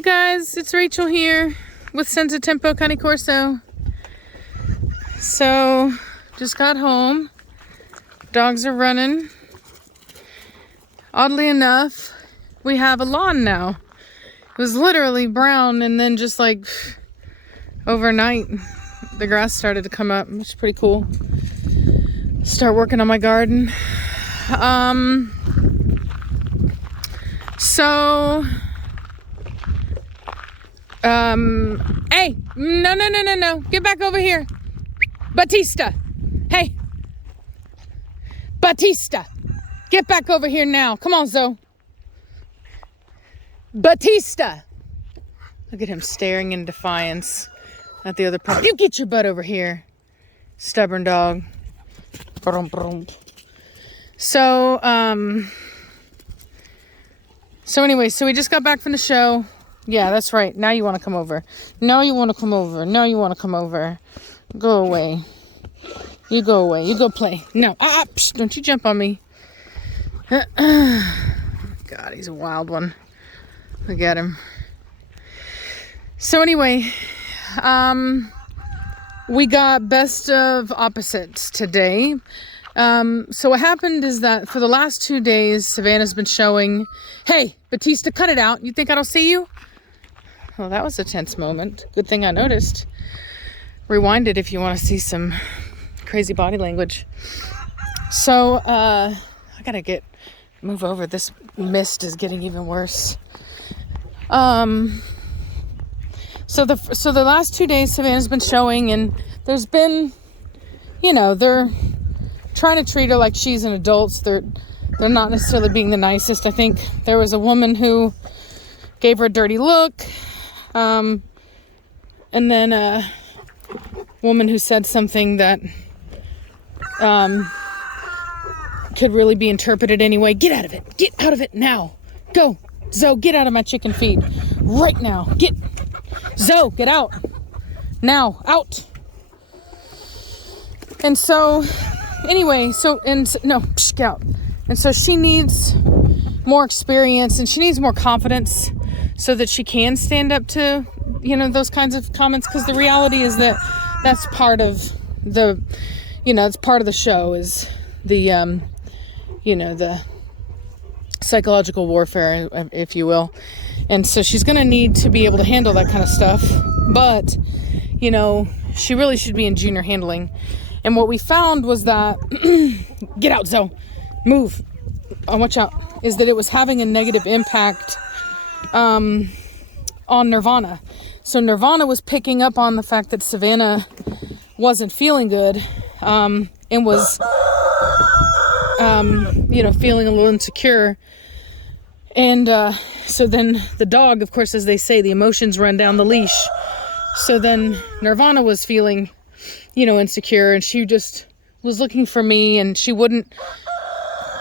you guys, it's Rachel here with Senza Tempo Cane Corso. So, just got home. Dogs are running. Oddly enough, we have a lawn now. It was literally brown, and then just like overnight, the grass started to come up, which is pretty cool. Start working on my garden. Hey, no. Get back over here. Batista. Hey. Batista. Get back over here now. Come on, Zoe. Batista. Look at him staring in defiance at the other puppy. You get your butt over here. Stubborn dog. So anyway, so we just got back from the show. Yeah, that's right. Now you want to come over. Now you want to come over. Now you want to come over. Go away. You go away. You go play. No. Psh, don't you jump on me. God, he's a wild one. Look at him. So anyway, we got best of opposites today. So what happened is that for the last 2 days, Savannah's been showing, hey, Batista, cut it out. You think I don't see you? Well, that was a tense moment. Good thing I noticed. Rewind it if you want to see some crazy body language. So, I gotta move over. This mist is getting even worse. So the last 2 days, Savannah's been showing, and there's been, they're trying to treat her like she's an adult. They're not necessarily being the nicest. I think there was a woman who gave her a dirty look, and then a woman who said something that could really be interpreted anyway. Get out of it. Get out of it now. Go. Zoe, get out of my chicken feed. Right now. Zoe, get out. Now. Out. And so, anyway, get out. And so she needs more experience, and she needs more confidence so that she can stand up to, those kinds of comments. Because the reality is that that's part of the, it's part of the show is the, the psychological warfare, if you will. And so she's going to need to be able to handle that kind of stuff. But, she really should be in junior handling. And what we found was that, get out, Zoe, move, watch out, is that it was having a negative impact on Nirvana. So Nirvana was picking up on the fact that Savannah wasn't feeling good, and was, feeling a little insecure. And so then the dog, of course, as they say, the emotions run down the leash. So then Nirvana was feeling, insecure, and she just was looking for me, and she wouldn't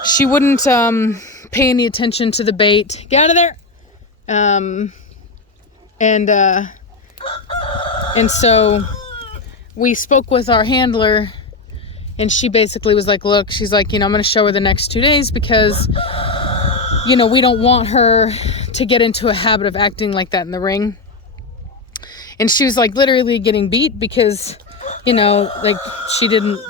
pay any attention to the bait. Get out of there. And so we spoke with our handler, and she basically was like, look, she's like, I'm going to show her the next 2 days because, we don't want her to get into a habit of acting like that in the ring. And she was like literally getting beat because, she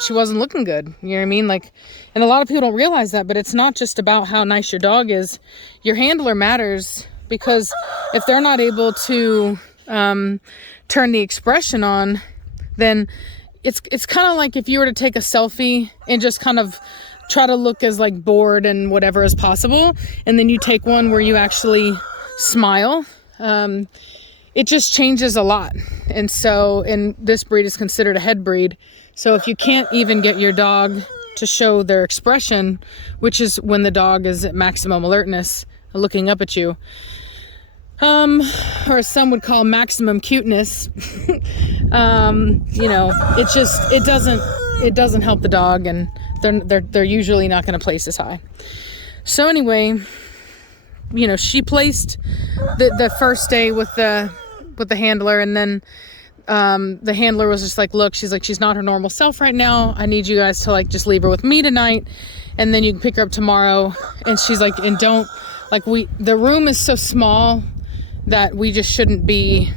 wasn't looking good. You know what I mean? Like, and a lot of people don't realize that, but it's not just about how nice your dog is. Your handler matters, because if they're not able to turn the expression on, then it's kind of like if you were to take a selfie and just kind of try to look as like bored and whatever as possible, and then you take one where you actually smile. It just changes a lot. And so, and this breed is considered a head breed. So if you can't even get your dog to show their expression, which is when the dog is at maximum alertness, looking up at you, or as some would call maximum cuteness, it doesn't help the dog, and they're usually not going to place as high. So anyway, she placed the first day with the handler, and then the handler was just like, look, she's not her normal self right now. I need you guys to just leave her with me tonight, and then you can pick her up tomorrow. And she's like, and don't, the room is so small that we just shouldn't be,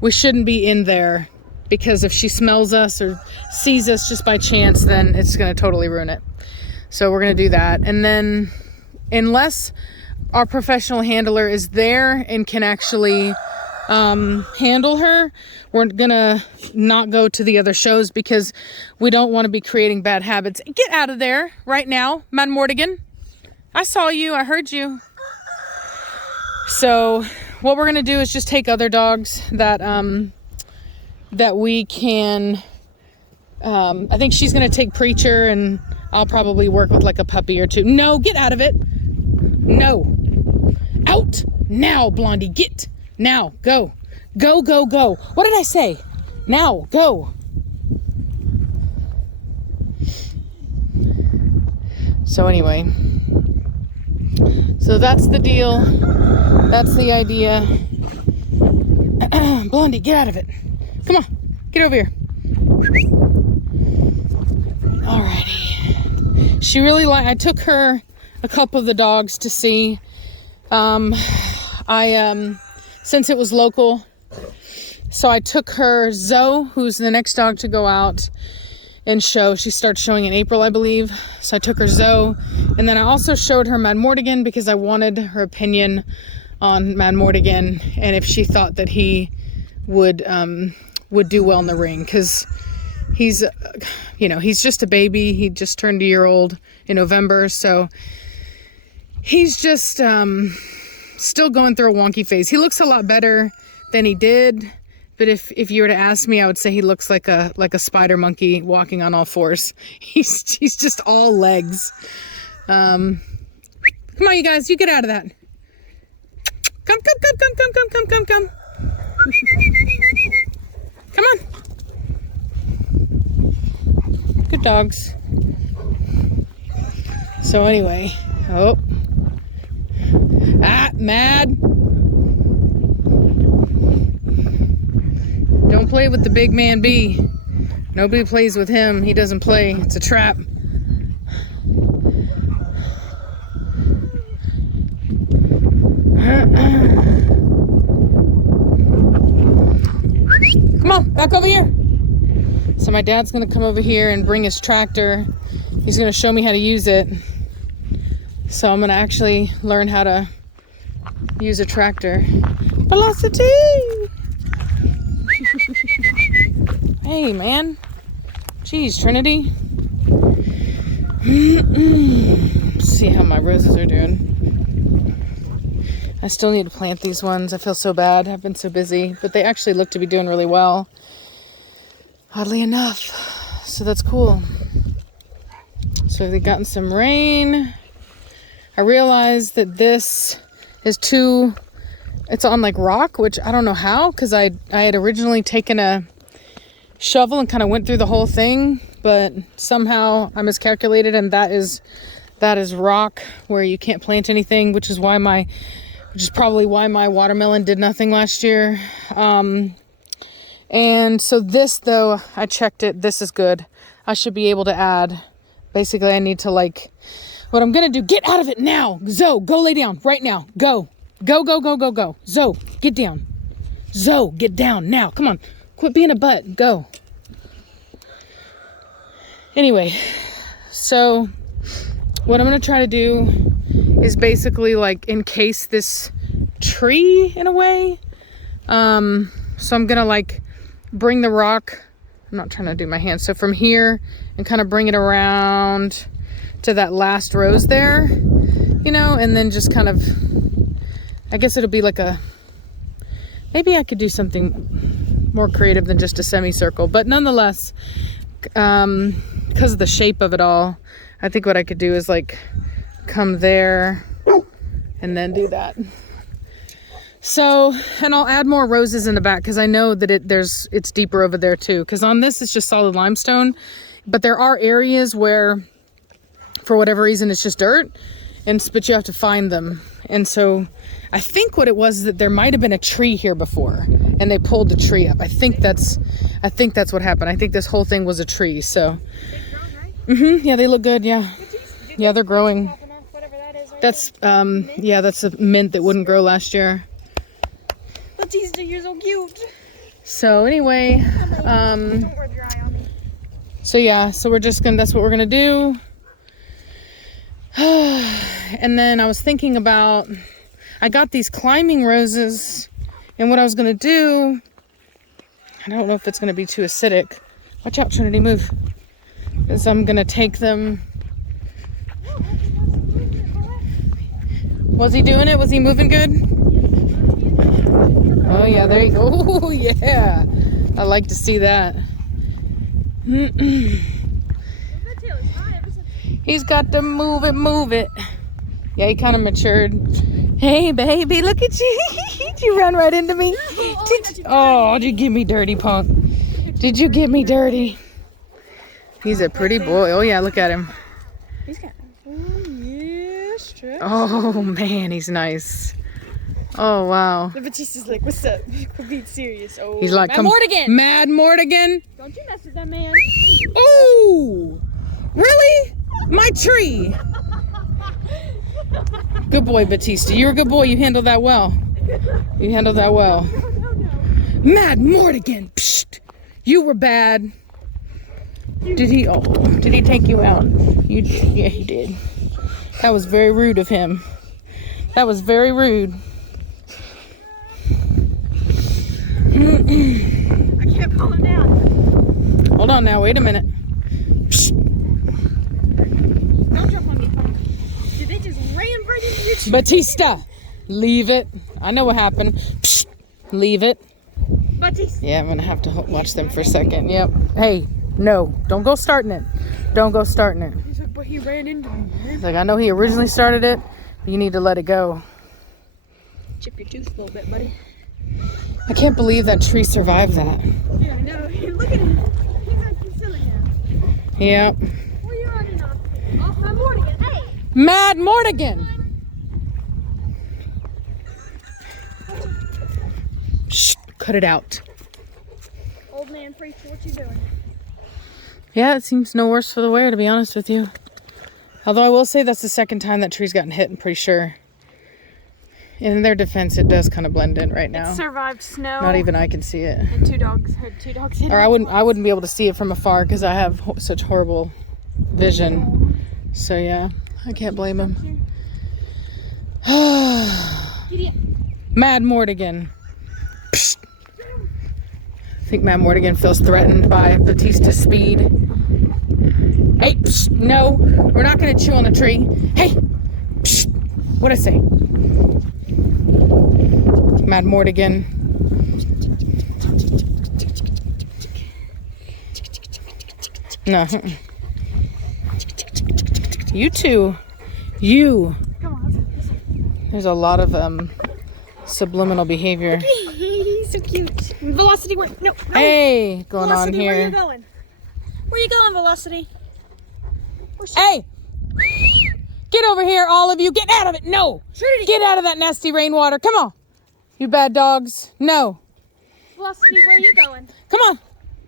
we shouldn't be in there, because if she smells us or sees us just by chance, then it's going to totally ruin it. So we're going to do that. And then unless our professional handler is there and can actually handle her, we're going to not go to the other shows, because we don't want to be creating bad habits. Get out of there right now, Man Mortigan. I saw you. I heard you. So what we're going to do is just take other dogs that that we can, I think she's going to take Preacher, and I'll probably work with like a puppy or two. No, get out of it. No. Out now, Blondie. Get now. Go. Go, go, go. What did I say? Now, go. So anyway, so that's the deal. That's the idea. Blondie, get out of it. Come on, get over here. Alrighty. She really I took her a couple of the dogs to see. Since it was local, so I took her Zoe, who's the next dog to go out and show. She starts showing in April, I believe. So I took her Zoe, and then I also showed her Mad Mortigan, because I wanted her opinion on Mad Mortigan and if she thought that he would do well in the ring, because he's, he's just a baby. He just turned a year old in November, so he's just still going through a wonky phase. He looks a lot better than he did, but if you were to ask me, I would say he looks like a spider monkey walking on all fours. He's just all legs. Come on, you guys, you get out of that. Come. Come on. Good dogs. So anyway, Mad. Don't play with the big man B. Nobody plays with him. He doesn't play. It's a trap. Come on, back over here. So my dad's gonna come over here and bring his tractor. He's gonna show me how to use it. So I'm gonna actually learn how to use a tractor. Velocity! Hey, man. Jeez, Trinity. Let's see how my roses are doing. I still need to plant these ones. I feel so bad. I've been so busy. But they actually look to be doing really well, oddly enough. So that's cool. So they've gotten some rain. I realized that this is it's on like rock, which I don't know how, because I had originally taken a shovel and kind of went through the whole thing, but somehow I miscalculated, and that is rock where you can't plant anything, which is probably why my watermelon did nothing last year. And so this, though, I checked it. This is good. I should be able to add. Basically, I need to what I'm going to do, get out of it now. Zoe, go lay down right now. Go. Go. Zoe, get down. Zoe, get down now. Come on. Quit being a butt. Go. Anyway, so what I'm going to try to do is basically encase this tree in a way. So I'm going to bring the rock. I'm not trying to do my hand. So from here and kind of bring it around to that last rose there, and then just kind of, I guess it'll be maybe I could do something more creative than just a semicircle, but nonetheless, because of the shape of it all, I think what I could do is come there and then do that. So, and I'll add more roses in the back, because I know that it's deeper over there too, because on this it's just solid limestone, but there are areas where for whatever reason it's just dirt, but you have to find them. And so I think what it was is that there might have been a tree here before and they pulled the tree up. I think that's what happened. I think this whole thing was a tree. So yeah, they look good. Yeah, they're growing. That's, yeah, that's a mint that wouldn't grow last year. Batista, you're so cute. So anyway, Don't rub your eye on me. so yeah, so that's what we're gonna do. And then I was thinking about, I got these climbing roses, and what I was gonna do, I don't know if it's gonna be too acidic. Watch out, Trinity, move. Is I'm gonna take them. Was he doing it? Was he moving good? Oh yeah, there you go. Oh yeah, I like to see that. He's got to move it. Yeah, he kind of matured. Hey baby, look at you. Did you run right into me? Did you get me dirty, punk? Did you get me dirty? He's a pretty boy. Oh yeah, look at him. He's got, oh yeah, stretch. Oh man, he's nice. Oh wow. The Batista's like, what's up? We're being serious. Oh, He's like, Mad come, Mortigan. Mad Mortigan. Don't you mess with that man. Oh, really? My tree. Good boy, Batista. You're a good boy. You handled that well. You handled that well. No. Mad Mortigan. Psst. You were bad. Did he take you out? Yeah, he did. That was very rude of him. That was very rude. I can't pull him down. Hold on now. Wait a minute. Psst. Don't jump on me, punk. Dude, they just ran right into your tree. Batista, leave it. I know what happened. Psst. Leave it. Batista. Yeah, I'm gonna have to watch them for a second. Yep. Hey, no, don't go starting it. Don't go starting it. He's like, but he ran into me, man. He's like, I know he originally started it, but you need to let it go. Chip your tooth a little bit, buddy. I can't believe that tree survived that. Yeah, I know. Look at him. He's like, he's silly now. Yep. Where you running off? Off my Mortigan. Hey! Mad Mortigan. Shh, cut it out. Old man preacher, what you doing? Yeah, it seems no worse for the wear, to be honest with you. Although I will say that's the second time that tree's gotten hit, I'm pretty sure. In their defense, it does kind of blend in right now. It survived snow. Not even I can see it. And two dogs hit Or I wouldn't be able to see it from afar because I have such horrible vision. So yeah, I can't blame him. Mad Mortigan. Psst. I think Mad Mortigan feels threatened by Batista's speed. Hey, psst, no, we're not gonna chew on the tree. Hey, psst, what'd I say? Mad Mortigan. No. You two. You. Come on, There's a lot of subliminal behavior. He's so cute. Velocity, where? No. Hey, going Velocity, on here. where you going? Where you going, Velocity? Hey! Get over here, all of you. Get out of it. No. Trinity. Get out of that nasty rainwater. Come on. You bad dogs. No. Velocity, where you going? Come on.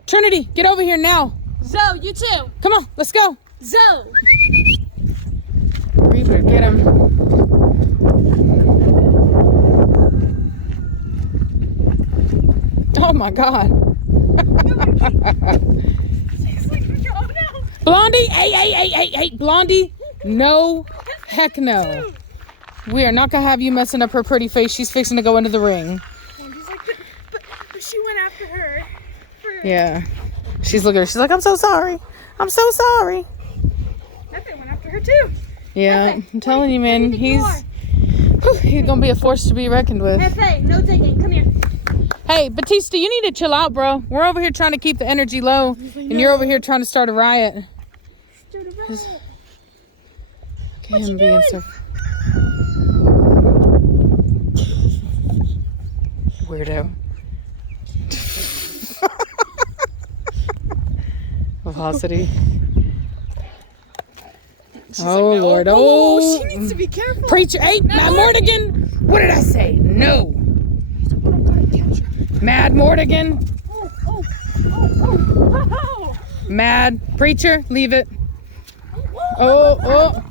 Trinity, get over here now. Zoe, you too. Come on, let's go. Zoe. Reaper, get him. Oh my God. Blondie, hey, Blondie. No, heck no. We are not gonna have you messing up her pretty face. She's fixing to go into the ring. But she went after her. Yeah. She's looking at her. She's like, I'm so sorry. I'm so sorry. That thing went after her too. Yeah, Pepe, I'm telling you, man. what do you He's gonna be a force to be reckoned with. Pepe, no digging. Come here. Hey, Batista, you need to chill out, bro. We're over here trying to keep the energy low, and you're over here trying to start a riot. What you Him being doing? so weirdo. Velocity. Oh like, no. Lord! Oh, Oh, she needs to be careful. Preacher! Hey, Mad Mortigan! What did I say? No. Mad Mortigan. Oh. Mad Preacher, leave it. Oh.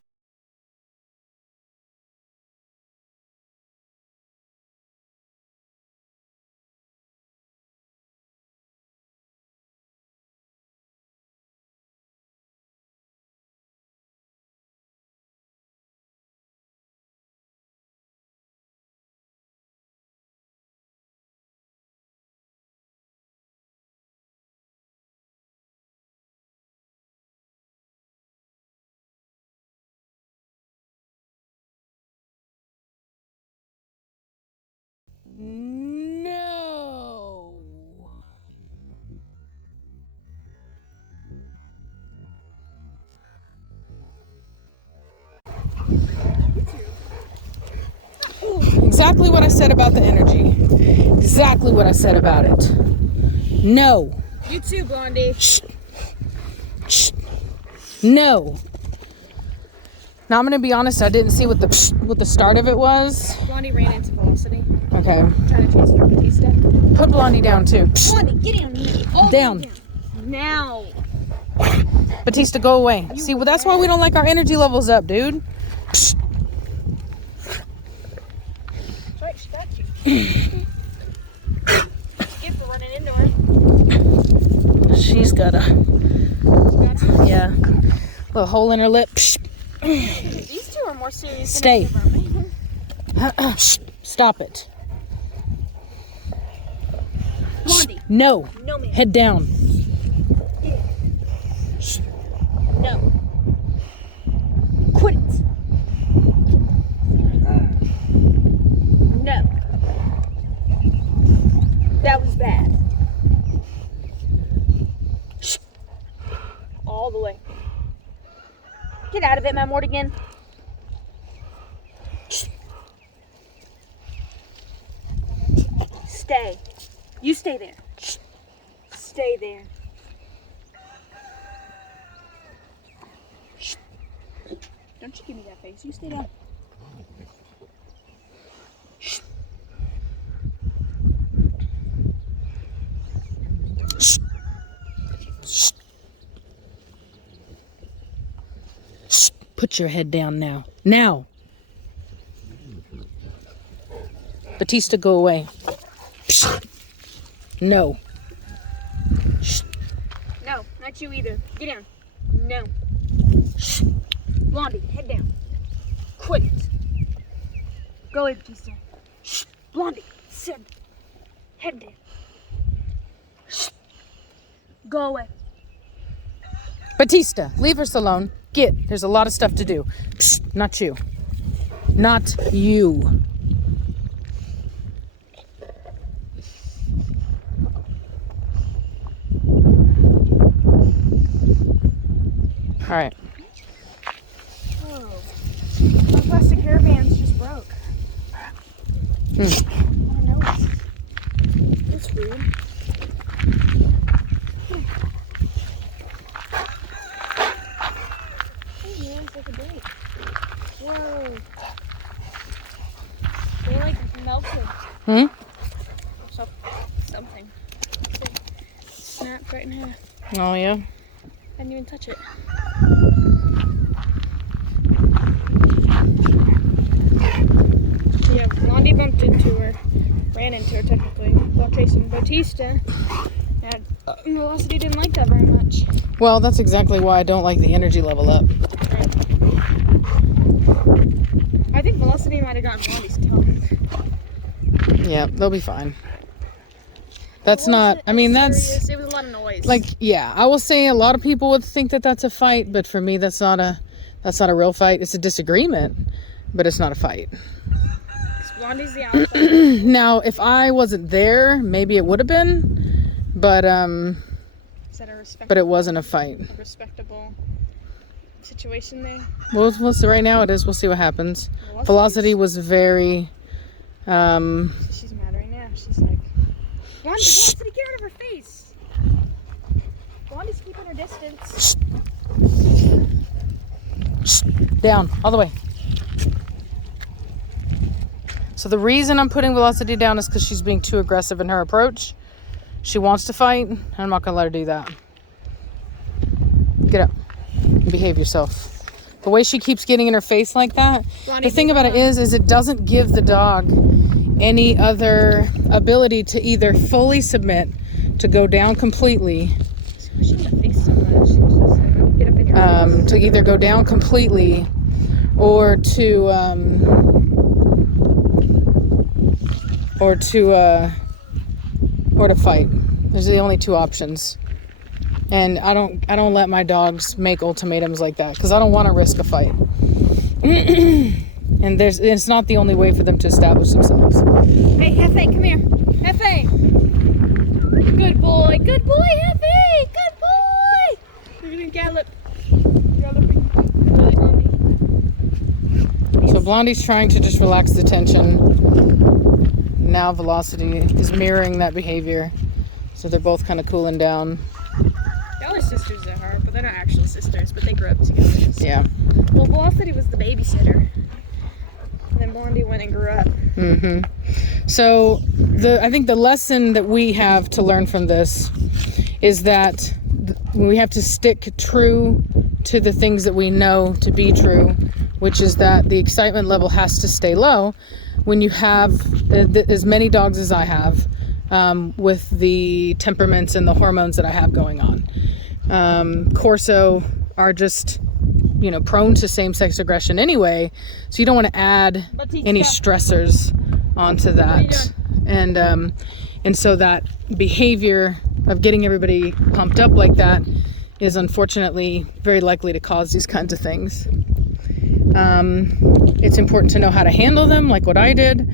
No. Exactly what I said about the energy. Exactly what I said about it. No. You too, Blondie. Shh. Shh. No. Now I'm gonna be honest. I didn't see what the start of it was. Blondie ran into Velocity. Okay. Trying to transfer Batista. Put Blondie down too. Blondie, get down. Oh, Down. Now. Batista, go away. See, well, that's why we don't like our energy levels up, dude. That's right, she got you. Skip for running into her. She's got a little hole in her lip. These two are more serious Stay. than me. Stop it. Blondie. No. No, ma'am. Head down. No. Quit it. No. That was bad. All the way. Get out of it, my Mortigan. Stay. You stay there. Stay there. Don't you give me that face. You stay down. Put your head down now. Now. Batista, go away. No. No, not you either. Get down. No. Blondie, head down. Quit it. Go away, Batista. Blondie, sit. Head down. Go away. Batista, leave us alone. Get. There's a lot of stuff to do. Not you. Not you. All right. Oh. My plastic hairbands just broke. I don't know. It's weird. It's like a break. Whoa. They like melted. Something. They snapped right in half. Oh, yeah? I didn't even touch it. Yeah, Blondie bumped into her. Ran into her, technically, while chasing Batista. And Velocity didn't like that very much. Well, that's exactly why I don't like the energy level up. Right. I think Velocity might have gotten Blondie's tongue. Yeah, they'll be fine. That's not, I mean, that's, It was a lot of noise. like, yeah, I will say a lot of people would think that that's a fight, but for me, that's not a real fight. It's a disagreement, but it's not a fight. Blondie's the alpha. Now, if I wasn't there, maybe it would have been, but Is that but it wasn't a fight. respectable situation there? We'll see. Right now it is. We'll see what happens. Velocity was very, She's mad right now. She's like, Blondie, Velocity, get out of her face. Blondie's keeping her distance. down, all the way. So the reason I'm putting Velocity down is because she's being too aggressive in her approach. She wants to fight, and I'm not going to let her do that. Get up. Behave yourself. The way she keeps getting in her face like that, Blondie, the thing about it is it doesn't give the dog any other ability to either fully submit, to go down completely, She got a face so much. She was just like, get up in your face. to either go down completely or to fight. Those are the only two options. And I don't let my dogs make ultimatums like that because I don't want to risk a fight. And it's not the only way for them to establish themselves. Hey, Hefe, come here. Hefe. Good boy. Good boy, Hefe. Good boy. You're going to gallop. Galloping. So Blondie's trying to just relax the tension. Now Velocity is mirroring that behavior. So they're both kind of cooling down. Y'all are sisters at heart, but they're not actually sisters, but they grew up together. So. Yeah. Well, Velocity was the babysitter. And then Blondie went and grew up. Mm-hmm. So I think the lesson that we have to learn from this is that we have to stick true to the things that we know to be true, which is that the excitement level has to stay low when you have as many dogs as I have, with the temperaments and the hormones that I have going on. Corso are just, prone to same-sex aggression anyway, so you don't want to add any stressors onto that. And so that behavior of getting everybody pumped up like that is unfortunately very likely to cause these kinds of things. It's important to know how to handle them, like what I did.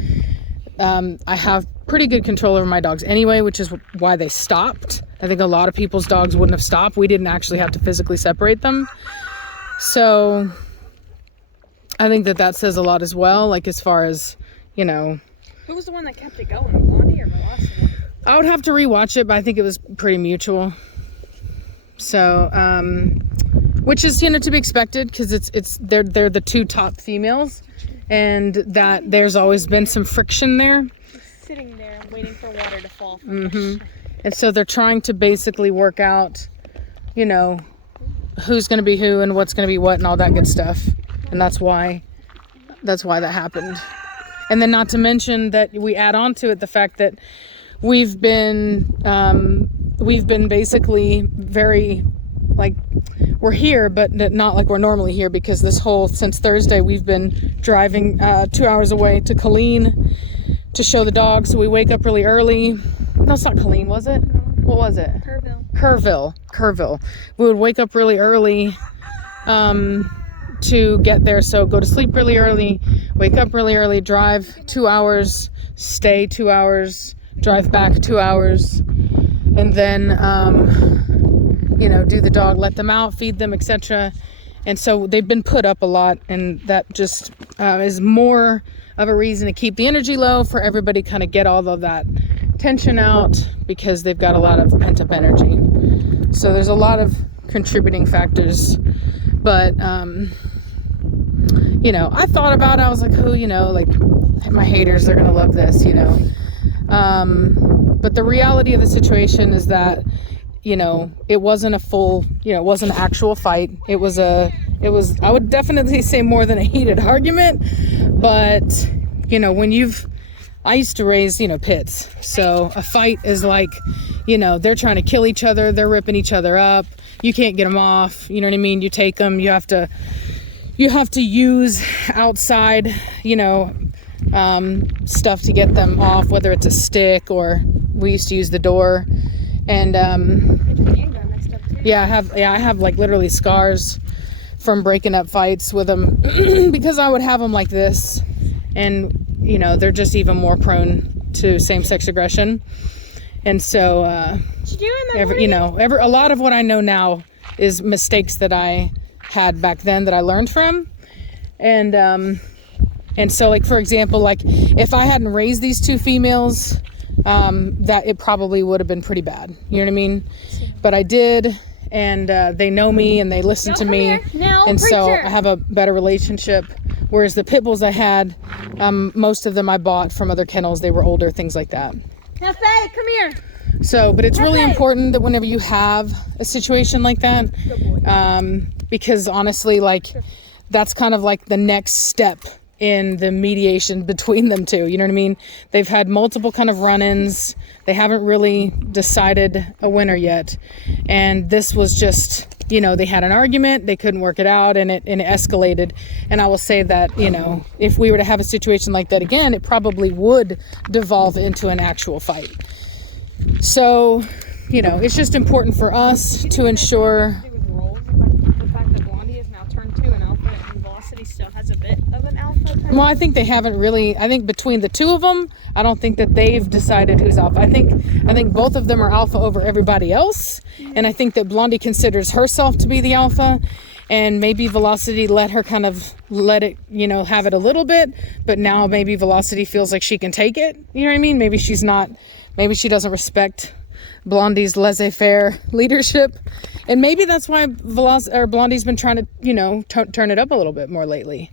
I have pretty good control over my dogs anyway, which is why they stopped. I think a lot of people's dogs wouldn't have stopped. We didn't actually have to physically separate them. So I think that says a lot as well, like as far as, Who was the one that kept it going, Blondie or Velocity? I would have to rewatch it, but I think it was pretty mutual. So, which is, to be expected, because they're the two top females, and that there's always been some friction there. She's sitting there waiting for water to fall from her. And so they're trying to basically work out, who's going to be who and what's going to be what and all that good stuff. And that's why that happened. And then not to mention that we add on to it the fact that we've been basically very, like, we're here, but not like we're normally here, because since Thursday, we've been driving 2 hours away to Colleen to show the dogs. So we wake up really early. No, it's not Colleen, was it? What was it? Kerrville. We would wake up really early to get there. So go to sleep really early, wake up really early, drive 2 hours, stay 2 hours, drive back 2 hours, and then do the dog, let them out, feed them, etc. And so they've been put up a lot, and that just is more of a reason to keep the energy low, for everybody kind of get all of that tension out, because they've got a lot of pent-up energy. So there's a lot of contributing factors. But I thought about it. I was like, my haters, they're gonna love this, but the reality of the situation is that it wasn't a full, it wasn't an actual fight. It was I would definitely say more than a heated argument, but I used to raise, pits. So a fight is like, they're trying to kill each other. They're ripping each other up. You can't get them off. You know what I mean? You take them, you have to use outside, stuff to get them off, whether it's a stick or we used to use the door. And, I have like literally scars from breaking up fights with them because I would have them like this, and they're just even more prone to same-sex aggression. And so a lot of what I know now is mistakes that I had back then that I learned from. And so, like, for example, like if I hadn't raised these two females, that it probably would have been pretty bad. You know what I mean? But I did, and they know me and they listen to me. And so I have a better relationship. Whereas the pit bulls I had, most of them I bought from other kennels. They were older, things like that. Hefe, come here. So, but it's really important that whenever you have a situation like that, because honestly, like, that's kind of like the next step in the mediation between them two. You know what I mean? They've had multiple kind of run-ins. They haven't really decided a winner yet. And this was just, they had an argument, they couldn't work it out, and it escalated. And I will say that, if we were to have a situation like that again, it probably would devolve into an actual fight. So, it's just important for us to ensure. The fact that Blondie is now turned to an alpha and Velocity still has a bit of an alpha. Well, I think they haven't really. I think between the two of them, I don't think that they've decided who's alpha. I think both of them are alpha over everybody else, and I think that Blondie considers herself to be the alpha, and maybe Velocity let her kind of let it, have it a little bit, but now maybe Velocity feels like she can take it. You know what I mean? Maybe she's not. Maybe she doesn't respect Blondie's laissez-faire leadership, and maybe that's why Blondie's been trying to, turn it up a little bit more lately.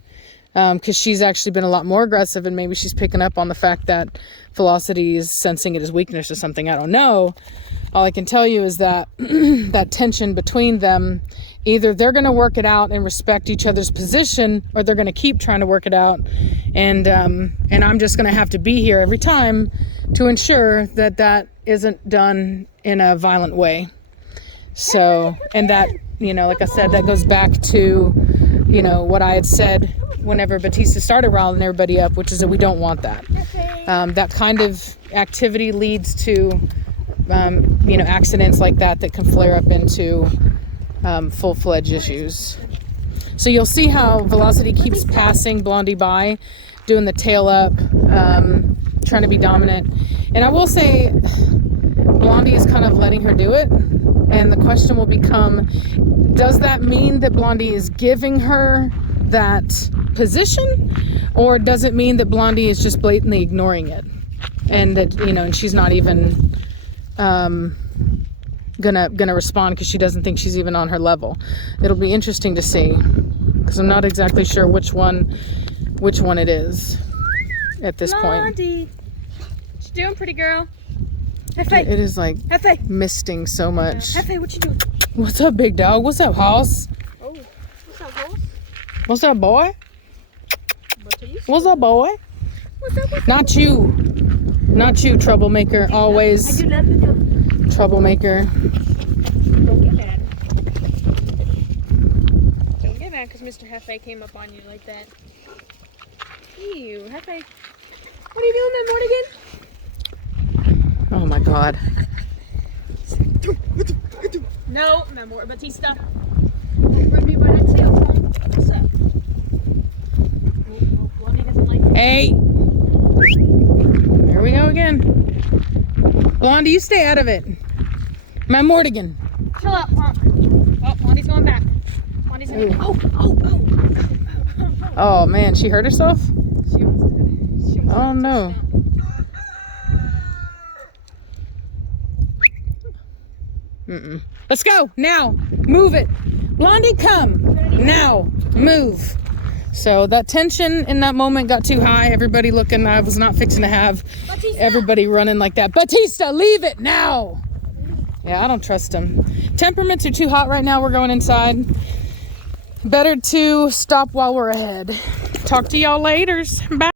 Because she's actually been a lot more aggressive, and maybe she's picking up on the fact that Velocity is sensing it as weakness or something. I don't know. All I can tell you is that that tension between them, either they're going to work it out and respect each other's position, or they're going to keep trying to work it out. And I'm just going to have to be here every time to ensure that that isn't done in a violent way. So, and that, like I said, that goes back to, what I had said whenever Batista started riling everybody up, which is that we don't want that. That kind of activity leads to, accidents like that can flare up into full-fledged issues. So you'll see how Velocity keeps passing Blondie by, doing the tail up, trying to be dominant. And I will say, Blondie is kind of letting her do it. And the question will become, does that mean that Blondie is giving her that position, or does it mean that Blondie is just blatantly ignoring it, and that and she's not even gonna respond because she doesn't think she's even on her level? It'll be interesting to see, because I'm not exactly sure which one it is at this Blondie. point. What you doing, pretty girl? Hefe. It is like Hefe. misting so much. Hefe, what you doing? What's up, big dog? What's up, Hoss? Oh, what's up, Hoss? What's up, boy? Batista. What's up, boy? What's up? Not you, troublemaker. Always I do love you. troublemaker. Don't get mad. Don't get mad because Mr. Hefe came up on you like that. Ew, Hefe. What are you doing then, Mortigan? Oh my God. No, more Batista. Run me by that tail, Tom. What's up? Oh, Blondie doesn't like it. Hey. There we go again. Blondie, you stay out of it. My Mortigan. Chill out, punk. Oh, Blondie's going back. Blondie's going back. Oh. Oh man, she hurt herself? She almost did. She almost Oh did. no. Let's go now. Move it, Blondie. Come now. Move. So that tension in that moment got too high. Everybody looking. I was not fixing to have everybody running like that. Batista, leave it now. Yeah, I don't trust him. Temperaments are too hot right now. We're going inside. Better to stop while we're ahead. Talk to y'all later. Bye.